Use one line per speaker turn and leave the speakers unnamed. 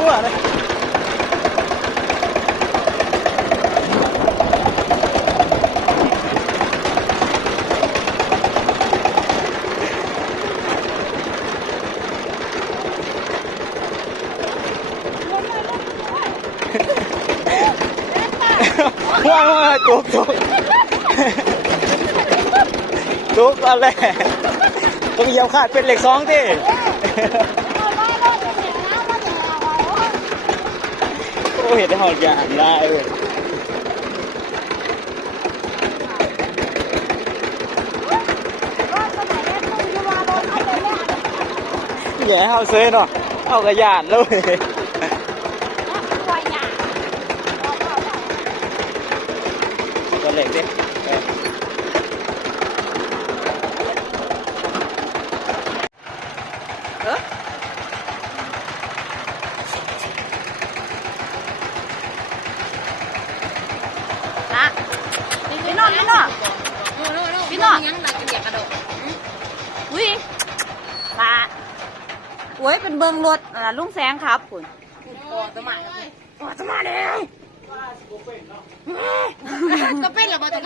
ทั่วเลยว้าวตุ๊กตุ๊กตกอะไรต้องเยียบขาดเป็นเหล็กสองดิ โอ้เห็นได้หอดอย่างได้เว้ยแย่เอาเซ่เนาะเอากระยานแล้วเว้ยตัวเหล็กดิเออ
นะพี่ นอนพี่นอน
พี่น้องยังหลักเกียกระโดด
อุ้ยมาโอ้ยเป็นเบิงรถอ่าลุงแสงครับคุณ
ตัวสมัย
โอ้จะมาเลย
ก็เป็นระเบิด